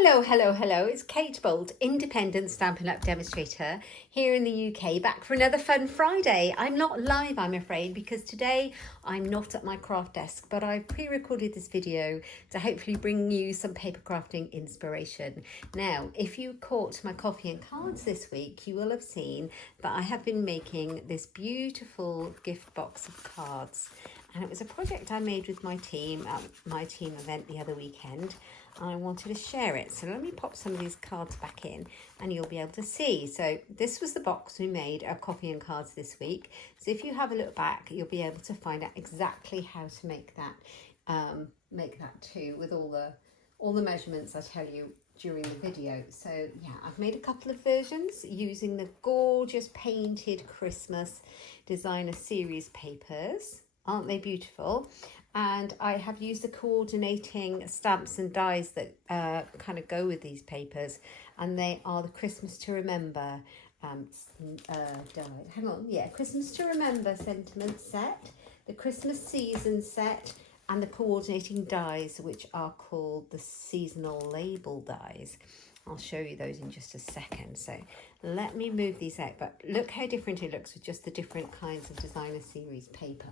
Hello, hello, hello. It's Kate Bolt, independent Stampin' Up demonstrator here in the UK, back for another fun Friday. I'm not live, I'm afraid, because today I'm not at my craft desk, but I pre-recorded this video to hopefully bring you some paper crafting inspiration. Now, if you caught my coffee and cards this week, you will have seen that I have been making this beautiful gift box of cards. And it was a project I made with my team at my team event the other weekend. I wanted to share it. So let me pop some of these cards back in and you'll be able to see. So this was the box we made of coffee and cards this week. So if you have a look back, you'll be able to find out exactly how to make that too, with all the measurements I tell you during the video. So yeah, I've made a couple of versions using the gorgeous painted Christmas designer series papers. Aren't they beautiful? And I have used the coordinating stamps and dies that kind of go with these papers, and they are the Christmas to Remember die. Hang on, yeah, Christmas to Remember sentiment set, the Christmas season set, and the coordinating dies, which are called the seasonal label dies. I'll show you those in just a second. So let me move these out, but look how different it looks with just the different kinds of designer series paper.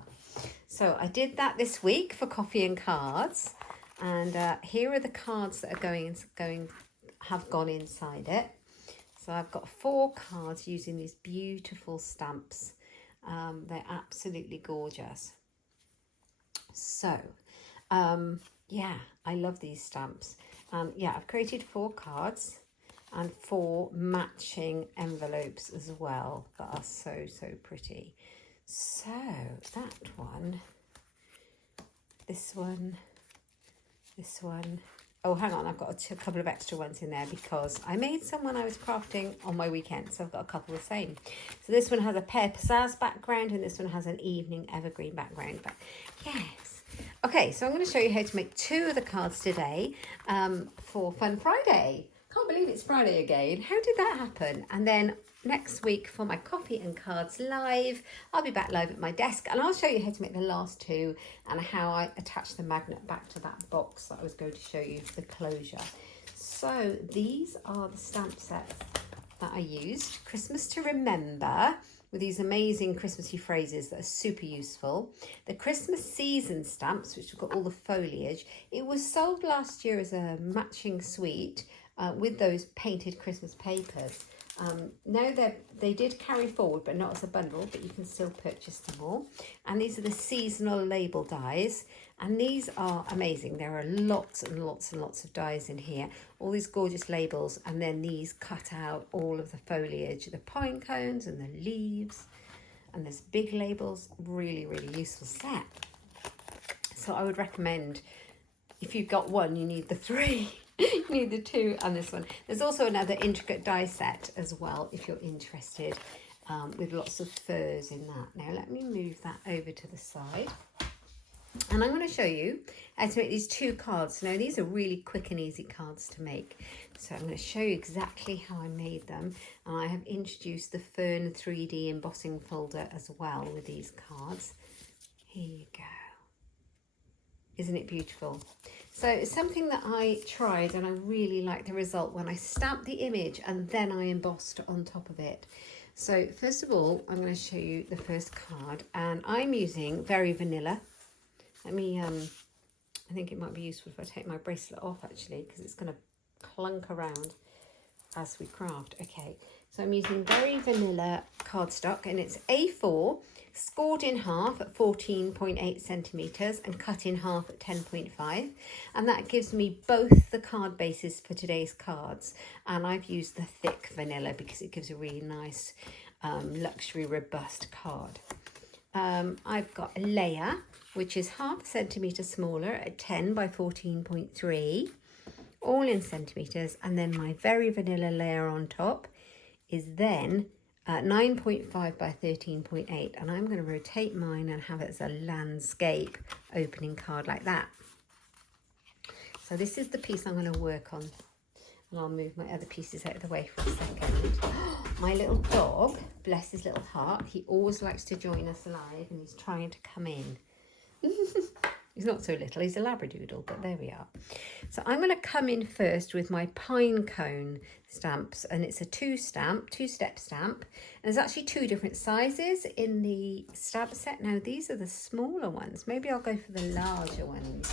So I did that this week for coffee and cards, and here are the cards that are have gone inside it. So I've got 4 cards using these beautiful stamps. They're absolutely gorgeous. So yeah, I love these stamps. Yeah, I've created 4 cards and 4 matching envelopes as well that are so pretty. So that one, this one. Oh, hang on, I've got a couple of extra ones in there because I made some when I was crafting on my weekend, so I've got a couple the same. So this one has a pear pizzazz background and this one has an evening evergreen background. But yes. Okay, so I'm going to show you how to make 2 of the cards today for Fun Friday. Can't believe it's Friday again. How did that happen? And then next week for my coffee and cards live, I'll be back live at my desk and I'll show you how to make the last 2 and how I attach the magnet back to that box that I was going to show you for the closure. So these are the stamp sets that I used. Christmas to Remember, with these amazing Christmassy phrases that are super useful. The Christmas season stamps, which have got all the foliage. It was sold last year as a matching suite with those painted Christmas papers. Now they did carry forward, but not as a bundle, but you can still purchase them all. And these are the seasonal label dies, and these are amazing. There are lots and lots and lots of dies in here, all these gorgeous labels, and then these cut out all of the foliage, the pine cones and the leaves, and there's big labels. Really useful set. So I would recommend, if you've got one, you need the 3. You need the 2 and this one. There's also another intricate die set as well if you're interested, with lots of furs in that. Now let me move that over to the side. And I'm going to show you how to make these 2 cards. Now these are really quick and easy cards to make. So I'm going to show you exactly how I made them. And I have introduced the Fern 3D embossing folder as well with these cards. Here you go. Isn't it beautiful? So it's something that I tried and I really liked the result when I stamped the image and then I embossed on top of it. So first of all, I'm going to show you the first card, and I'm using Very Vanilla. Let me, I think it might be useful if I take my bracelet off actually, because it's going to clunk around as we craft. Okay, so I'm using Very Vanilla cardstock, and it's A4, scored in half at 14.8 centimetres and cut in half at 10.5, and that gives me both the card bases for today's cards. And I've used the thick vanilla because it gives a really nice luxury robust card. I've got a layer which is half a centimetre smaller at 10 by 14.3, all in centimetres, and then my Very Vanilla layer on top is then 9.5 by 13.8, and I'm going to rotate mine and have it as a landscape opening card like that. So this is the piece I'm going to work on, and I'll move my other pieces out of the way for a second. My little dog, bless his little heart, he always likes to join us live and he's trying to come in. He's not so little, he's a Labradoodle, but there we are. So I'm going to come in first with my pine cone stamps, and it's a two-step stamp. And there's actually 2 different sizes in the stamp set. Now these are the smaller ones. Maybe I'll go for the larger ones.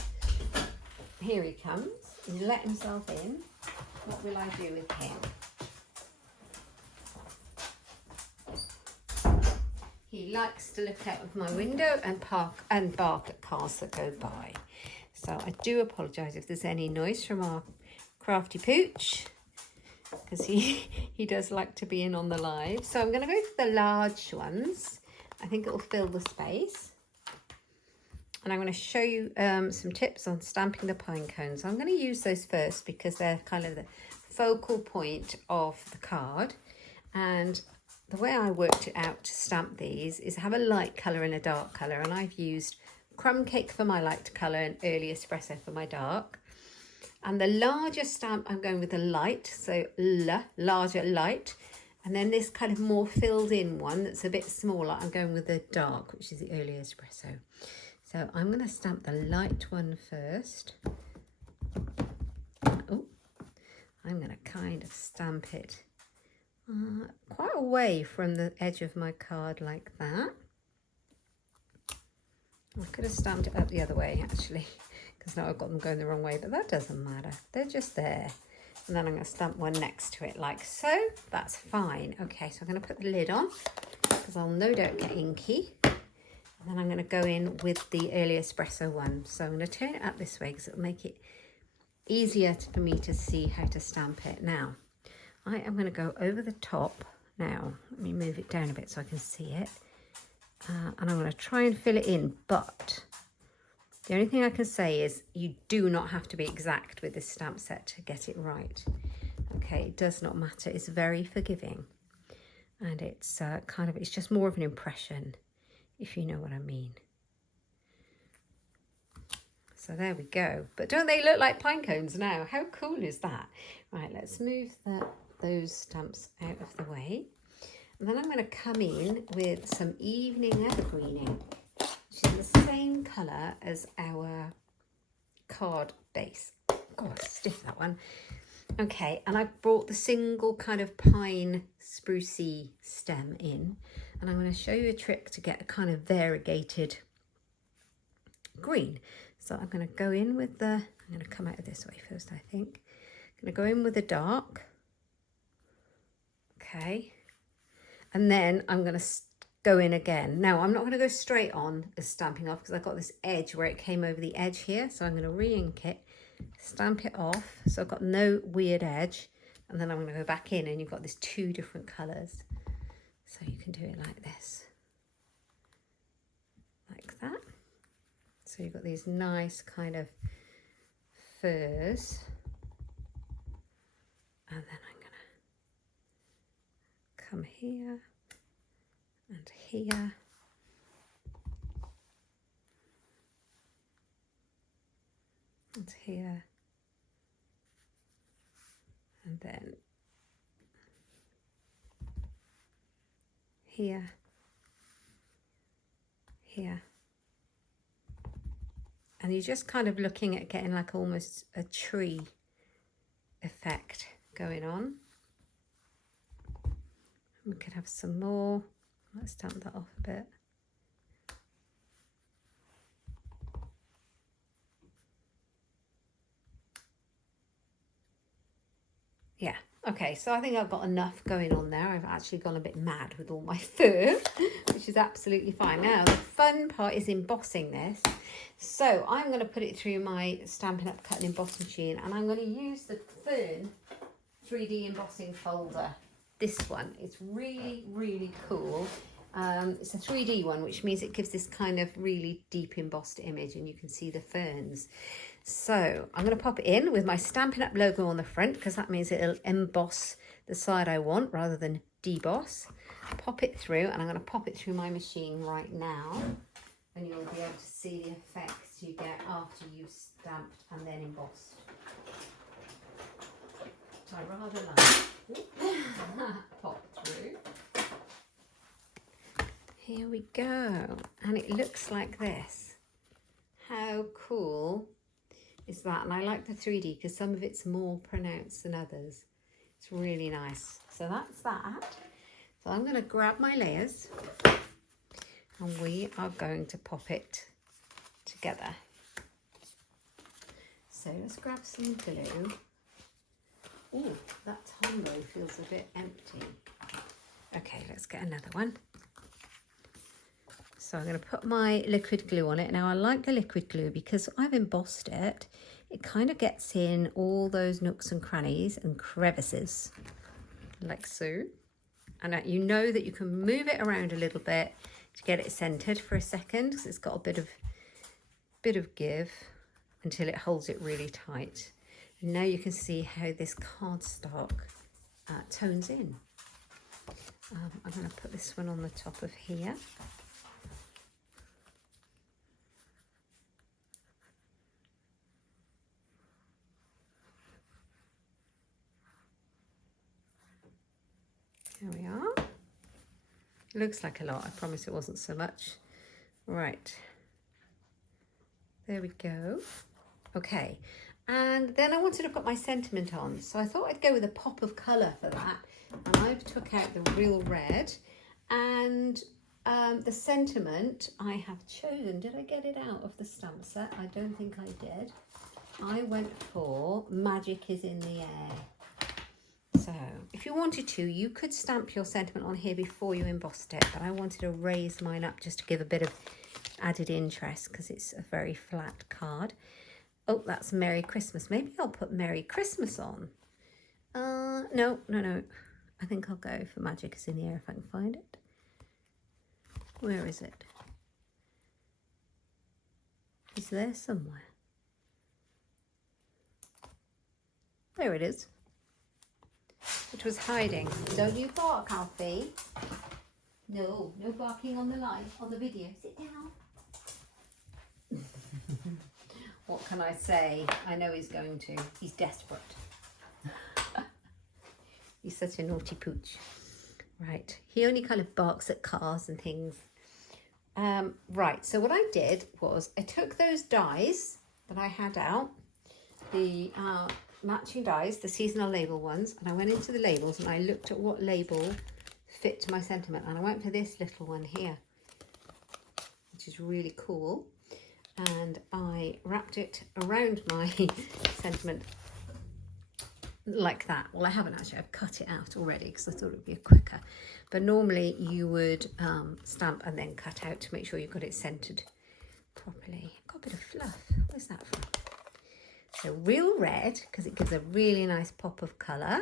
Here he comes. He's let himself in. What will I do with him? He likes to look out of my window and bark at cars that go by. So I do apologise if there's any noise from our crafty pooch, because he does like to be in on the live. So I'm going to go for the large ones. I think it will fill the space. And I'm going to show you some tips on stamping the pine cones. I'm going to use those first because they're kind of the focal point of the card. And the way I worked it out to stamp these is have a light colour and a dark colour. And I've used Crumb Cake for my light colour and Early Espresso for my dark. And the larger stamp, I'm going with the light, so larger light. And then this kind of more filled in one that's a bit smaller, I'm going with the dark, which is the Early Espresso. So I'm going to stamp the light one first. Oh, I'm going to kind of stamp it quite away from the edge of my card like that. I could have stamped it up the other way actually, because now I've got them going the wrong way, but that doesn't matter. They're just there. And then I'm going to stamp one next to it like so. That's fine. Okay, so I'm going to put the lid on because I'll no doubt get inky. And then I'm going to go in with the Early Espresso one. So I'm going to turn it up this way because it'll make it easier for me to see how to stamp it. Now, I am going to go over the top now. Let me move it down a bit so I can see it. And I'm going to try and fill it in, but the only thing I can say is you do not have to be exact with this stamp set to get it right. Okay, it does not matter. It's very forgiving. And it's it's just more of an impression, if you know what I mean. So there we go. But don't they look like pine cones now? How cool is that? Right, let's move those stamps out of the way. And then I'm going to come in with some Evening Evergreening, which is the same colour as our card base. God, stiff that one. Okay, and I brought the single kind of pine sprucey stem in, and I'm going to show you a trick to get a kind of variegated green. So I'm going to go in with the, I'm going to come out of this way first, I think. I'm going to go in with the dark. Okay. And then I'm going to go in again. Now, I'm not going to go straight on as stamping off because I've got this edge where it came over the edge here. So I'm going to re-ink it, stamp it off. So I've got no weird edge. And then I'm going to go back in and you've got these 2 different colours. So you can do it like this. Like that. So you've got these nice kind of furs. And then I'm going to come here and here. And here. And then here. Here. And you're just kind of looking at getting like almost a tree effect going on. We could have some more. Let's stamp that off a bit. Yeah, okay, so I think I've got enough going on there. I've actually gone a bit mad with all my fur, which is absolutely fine. Now, the fun part is embossing this. So I'm going to put it through my Stampin' Up cut and emboss machine, and I'm going to use the Fern 3D embossing folder. This one, it's really, really cool. It's a 3D one, which means it gives this kind of really deep embossed image, and you can see the ferns. So I'm going to pop it in with my Stampin' Up logo on the front, because that means it'll emboss the side I want rather than deboss. Pop it through, and I'm going to pop it through my machine right now, and you'll be able to see the effects you get after you've stamped and then embossed. So I rather like pop through. Here we go, and it looks like this. How cool. that, and I like the 3D because some of it's more pronounced than others. It's really nice. So that's that. So I'm going to grab my layers and we are going to pop it together. So let's grab some glue. Oh, that Tombow feels a bit empty. Okay, let's get another one. So I'm going to put my liquid glue on it. Now I like the liquid glue because I've embossed it. It kind of gets in all those nooks and crannies and crevices, like so. And you know that you can move it around a little bit to get it centered for a second, because it's got a bit of give until it holds it really tight. And now you can see how this cardstock tones in. I'm going to put this one on the top of here. There we are. Looks like a lot. I promise it wasn't so much. Right. There we go. Okay. And then I wanted to put my sentiment on. So I thought I'd go with a pop of colour for that. And I've took out the real red. And the sentiment I have chosen. Did I get it out of the stamp set? I don't think I did. I went for Magic is in the Air. So if you wanted to, you could stamp your sentiment on here before you embossed it, but I wanted to raise mine up just to give a bit of added interest because it's a very flat card. Oh, that's Merry Christmas. Maybe I'll put Merry Christmas on. No. I think I'll go for Magic is in the Air if I can find it. Where is it? It's there somewhere. There it is. It was hiding. Don't you bark, Alfie. No barking on the live, on the video. Sit down. What can I say? I know he's going to. He's desperate. He's such a naughty pooch. Right. He only kind of barks at cars and things. Right. So what I did was I took those dies that I had out, the matching dies, the seasonal label ones, and I went into the labels and I looked at what label fit to my sentiment, and I went for this little one here, which is really cool, and I wrapped it around my sentiment like that. Well, I haven't actually, I've cut it out already because I thought it would be quicker, but normally you would stamp and then cut out to make sure you got it centered properly. Got a bit of fluff. Where's that from? So real red, because it gives a really nice pop of colour.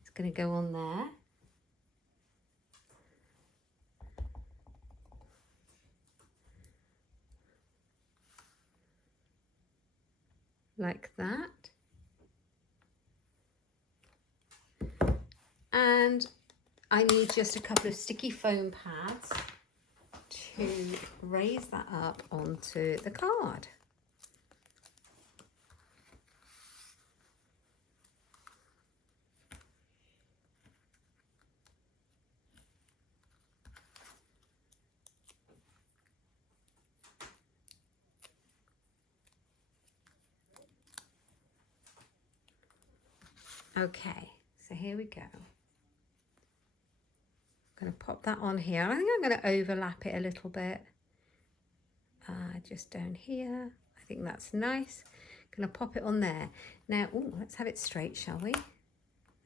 It's going to go on there. Like that. And I need just a couple of sticky foam pads to raise that up onto the card. Okay, so here we go. I'm going to pop that on here. I think I'm going to overlap it a little bit. Just down here. I think that's nice. Going to pop it on there. Now, ooh, let's have it straight, shall we?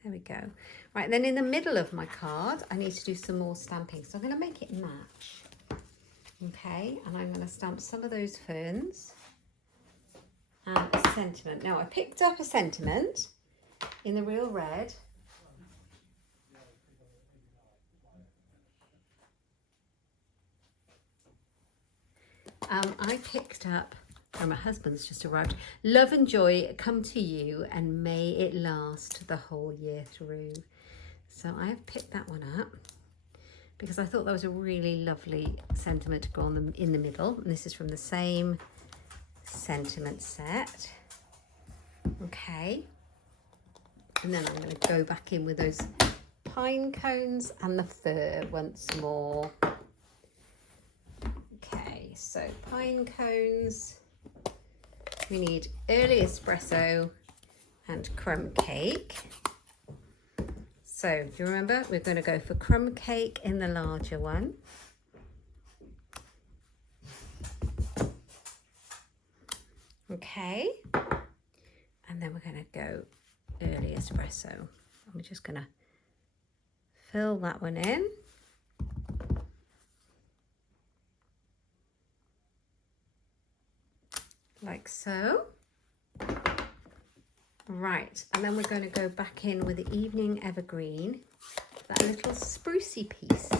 There we go. Right, then in the middle of my card, I need to do some more stamping. So I'm going to make it match. Okay, and I'm going to stamp some of those ferns and a sentiment. Now, I picked up a sentiment in the real red. I picked up, oh, my husband's just arrived. Love and joy come to you and may it last the whole year through. So I've picked that one up because I thought that was a really lovely sentiment to go on in the middle. And this is from the same sentiment set. Okay. And then I'm going to go back in with those pine cones and the fir once more. Okay, so pine cones we need early espresso and crumb cake. So do you remember, we're going to go for crumb cake in the larger one. Okay, and then we're going to go early espresso. I'm just going to fill that one in. Like so. Right, and then we're going to go back in with the evening evergreen, that little sprucey piece.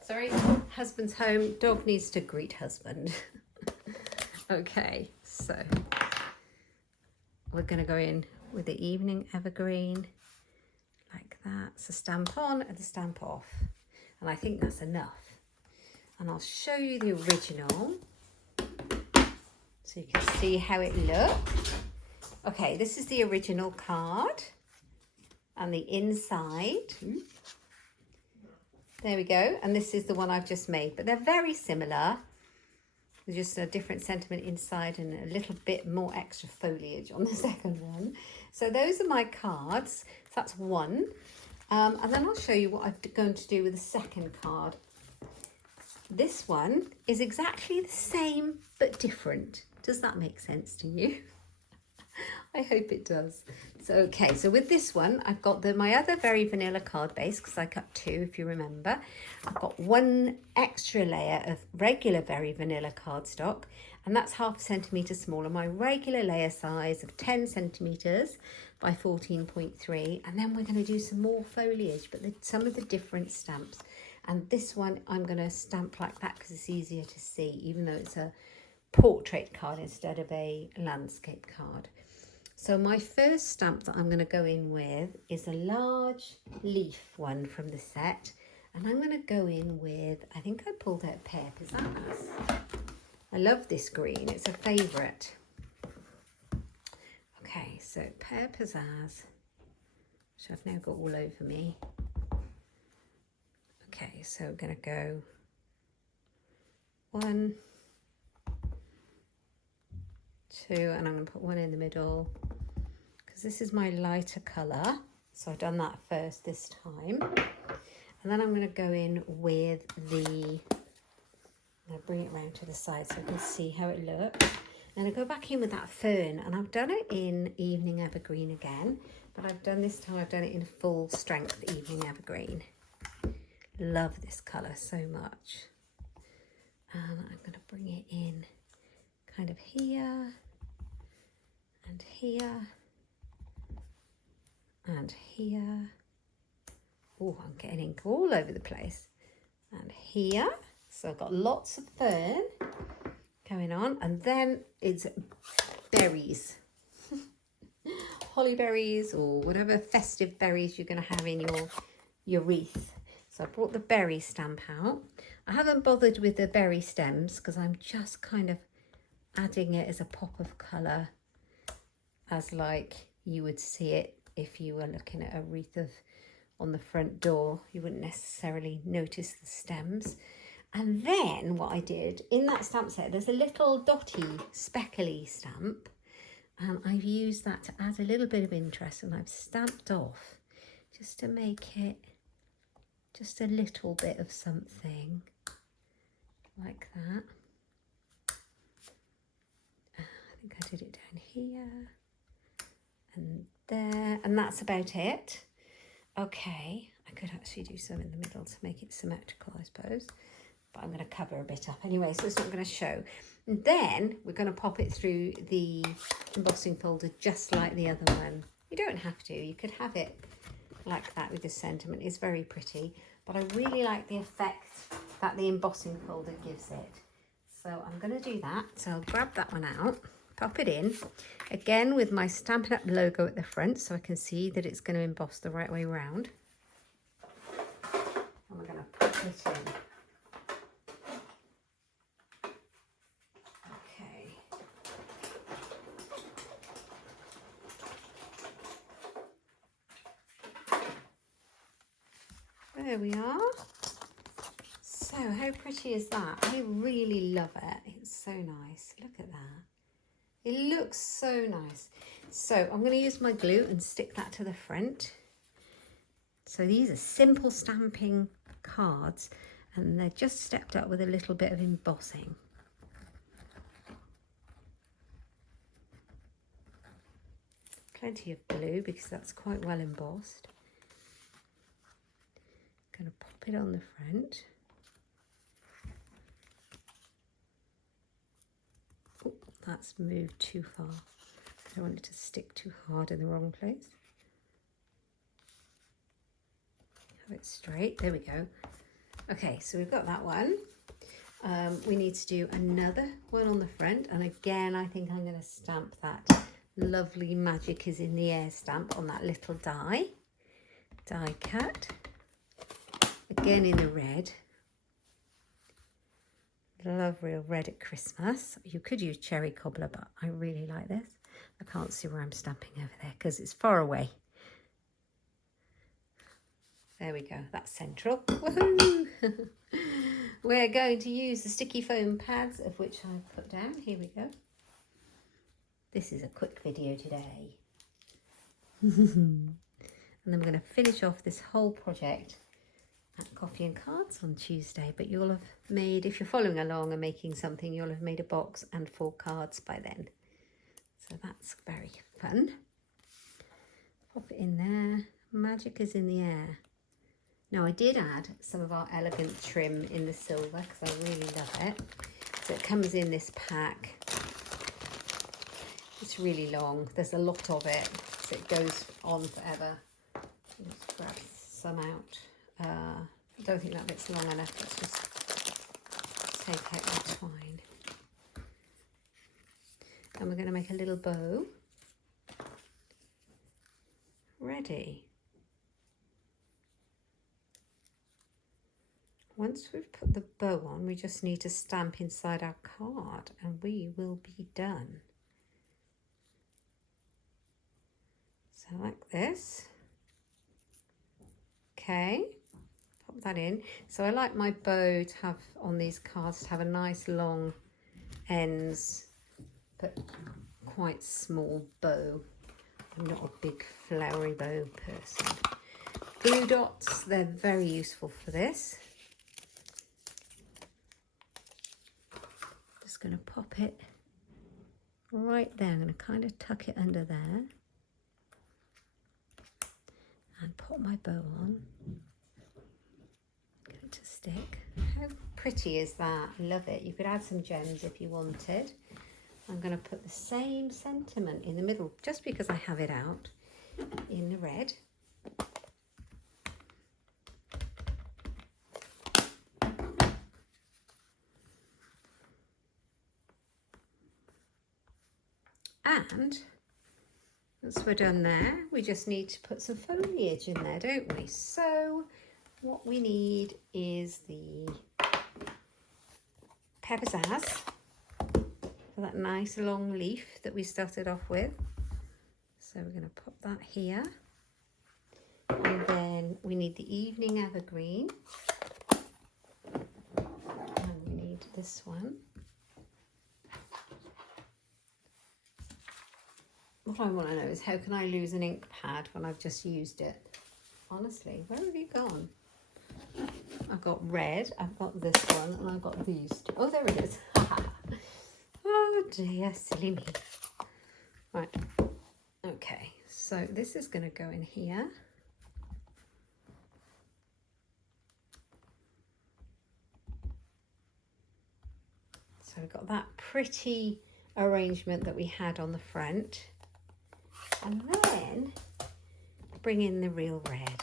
Sorry, husband's home, dog needs to greet husband. Okay, so we're going to go in with the evening evergreen like that. So stamp on and stamp off. And I think that's enough. And I'll show you the original so you can see how it looks. Okay, this is the original card and the inside. There we go. And this is the one I've just made, but they're very similar. There's just a different sentiment inside and a little bit more extra foliage on the second one. So those are my cards. So that's one. And then I'll show you what I'm going to do with the second card. This one is exactly the same but different. Does that make sense to you? I hope it does. So, okay, so with this one, I've got my other very vanilla card base, because I cut two, if you remember. I've got one extra layer of regular very vanilla cardstock, and that's 0.5 centimetre smaller. My regular layer size of 10 centimetres by 14.3. And then we're going to do some more foliage, but some of the different stamps. And this one, I'm going to stamp like that because it's easier to see, even though it's a portrait card instead of a landscape card. So my first stamp that I'm going to go in with is a large leaf one from the set. And I'm going to go in with, I think I pulled out Pear Pizzazz. I love this green, it's a favourite. Okay, so Pear Pizzazz, which I've now got all over me. Okay, so we're going to go 1, 2, and I'm going to put one in the middle because this is my lighter colour. So I've done that first this time. And then I'm going to go in with the, I'm going to bring it around to the side so you can see how it looks. And I go back in with that fern, and I've done it in Evening Evergreen again, but I've done this time, I've done it in full strength Evening Evergreen. Love this colour so much. And I'm going to bring it in kind of here and here and here. Oh, I'm getting ink all over the place. And here. So I've got lots of fern going on. And then it's berries. Holly berries or whatever festive berries you're going to have in your wreath. So I brought the berry stamp out. I haven't bothered with the berry stems because I'm just kind of adding it as a pop of colour, as like you would see it if you were looking at a wreath on the front door. You wouldn't necessarily notice the stems. And then what I did in that stamp set, there's a little dotty speckly stamp, and I've used that to add a little bit of interest, and I've stamped off just to make it just a little bit of something like that. I think I did it down here and there, and that's about it. Okay, I could actually do some in the middle to make it symmetrical, I suppose, but I'm going to cover a bit up anyway, so it's not going to show. And then we're going to pop it through the embossing folder just like the other one. You don't have to, you could have it like that with the sentiment. It's very pretty, but I really like the effect that the embossing folder gives it. So I'm going to do that. So I'll grab that one out, pop it in, again with my Stampin' Up logo at the front so I can see that it's going to emboss the right way around. And we're going to put it in. Okay. There we are. So how pretty is that? I really love it. It's so nice. Look at that. It looks so nice. So I'm going to use my glue and stick that to the front. So these are simple stamping cards and they're just stepped up with a little bit of embossing. Plenty of glue because that's quite well embossed. Going to pop it on the front. Oh, that's moved too far. I don't want it to stick too hard in the wrong place. Have it straight. There we go. Okay, so we've got that one. We need to do another one on the front, and again I think I'm going to stamp that lovely Magic is in the Air stamp on that little die cut, again in the red. Love real red at Christmas. You could use cherry cobbler, but I really like this. I can't see where I'm stamping over there because it's far away. There we go, that's central. Woohoo! We're going to use the sticky foam pads, of which I've put down. Here we go. This is a quick video today. And then we're going to finish off this whole project at Coffee and Cards on Tuesday. But you'll have made, if you're following along and making something, you'll have made a box and 4 cards by then. So that's very fun. Pop it in there. Magic is in the air. Now I did add some of our elegant trim in the silver because I really love it. So it comes in this pack. It's really long. There's a lot of it, so it goes on forever. Let's grab some out. I don't think that bit's long enough. Let's just take out the twine. And we're going to make a little bow. Ready. Once we've put the bow on, we just need to stamp inside our card and we will be done. So like this. Okay, pop that in. So I like my bow to have, on these cards, to have a nice long ends, but quite small bow. I'm not a big flowery bow person. Glue dots, they're very useful for this. Just going to pop it right there. I'm going to kind of tuck it under there and put my bow on. Get it to stick. How pretty is that? I love it. You could add some gems if you wanted. I'm going to put the same sentiment in the middle just because I have it out in the red. And once we're done there, we just need to put some foliage in there, don't we? So what we need is the Pizzazz for that nice long leaf that we started off with. So we're going to pop that here. And then we need the Evening Evergreen. And we need this one. What I want to know is how can I lose an ink pad when I've just used it? Honestly, where have you gone? I've got red, I've got this one, and I've got these two. Oh, there it is. Oh dear, silly me. Right, okay, so this is going to go in here. So we've got that pretty arrangement that we had on the front. And then bring in the real red.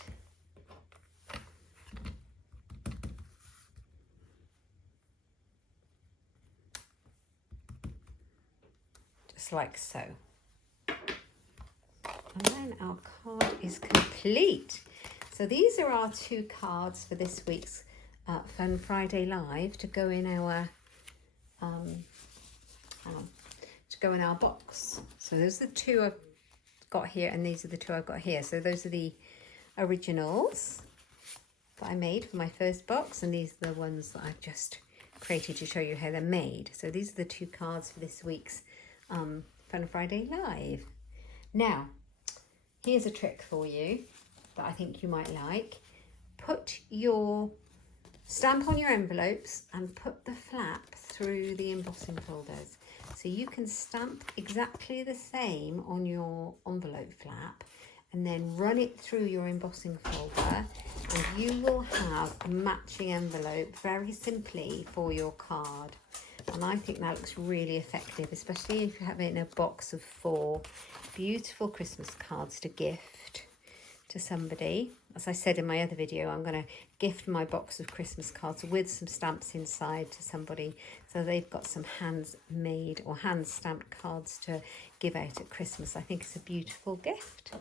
Just like so. And then our card is complete. So these are our 2 cards for this week's Fun Friday Live to go in our box. So those are the 2 I've got here, and these are the 2 I've got here. So those are the originals. that I made for my first box, and these are the ones that I've just created to show you how they're made. So these are the 2 cards for this week's Fun Friday Live. Now, here's a trick for you that I think you might like. Put your stamp on your envelopes and put the flap through the embossing folders. So you can stamp exactly the same on your envelope flap and then run it through your embossing folder, and you will have a matching envelope very simply for your card. And I think that looks really effective, especially if you have it in a box of 4 beautiful Christmas cards to gift to somebody. As I said in my other video, I'm going to gift my box of Christmas cards with some stamps inside to somebody, so they've got some handmade or hand stamped cards to give out at Christmas. I think it's a beautiful gift.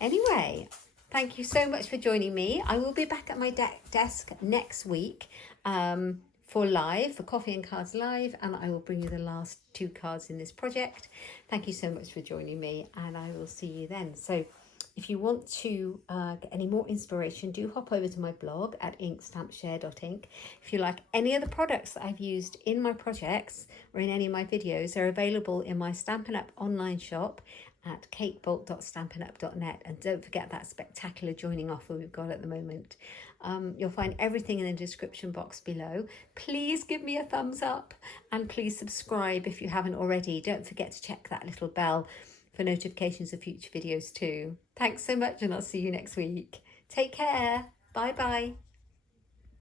Anyway, thank you so much for joining me. I will be back at my desk next week for Coffee and Cards Live, and I will bring you the last 2 cards in this project. Thank you so much for joining me, and I will see you then. So if you want to get any more inspiration, do hop over to my blog at inkstampshare.ink. If you like any of the products that I've used in my projects or in any of my videos, they're available in my Stampin' Up online shop at katebolt.stampinup.net, and don't forget that spectacular joining offer we've got at the moment. You'll find everything in the description box below. Please give me a thumbs up and please subscribe if you haven't already. Don't forget to check that little bell for notifications of future videos too. Thanks so much, and I'll see you next week. Take care. Bye bye.